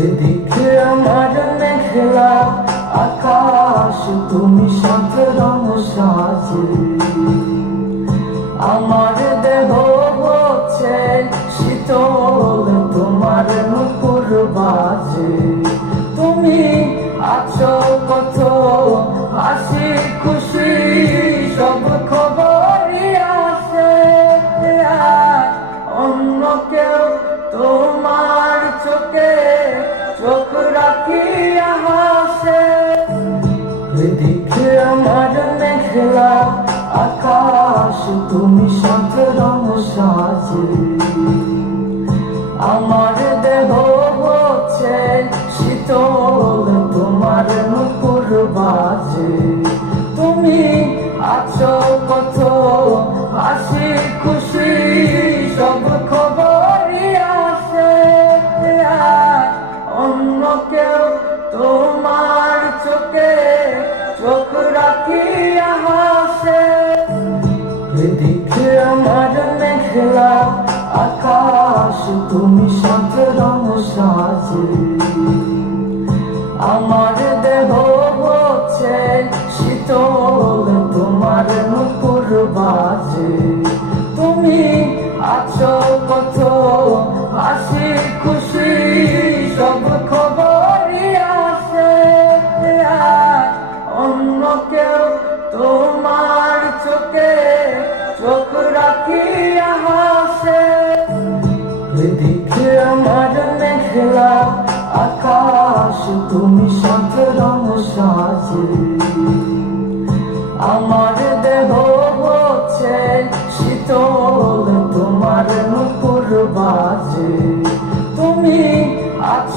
এদিকে আমার মেঘলা আকাশ, তুমি সাত রং সাজে। আমার দেহ হচ্ছে শীতল, তোমার নুপুর বাজে। তুমি আছো কত হাসি খুশি, সব খবরই আসে। আর অন্য কেউ তোমার চোখে চোখ রাখিয়া হাসে। এদিকে আমার মেঘলা আকাশ, তুমি সাত রং সাজে। আমার দেহ হচ্ছে শীতল, তোমার নুপুর বাজে। তুমি আছো কত হাসি খুশি, সব খবরই আসে। আর অন্য কেউ তোমার চোখে চোখ রাখিয়া হাসে। এদিকে আমার মেঘলা আকাশ, তুমি সাত রং সাজে। আমার দেহ হচ্ছে শীতল,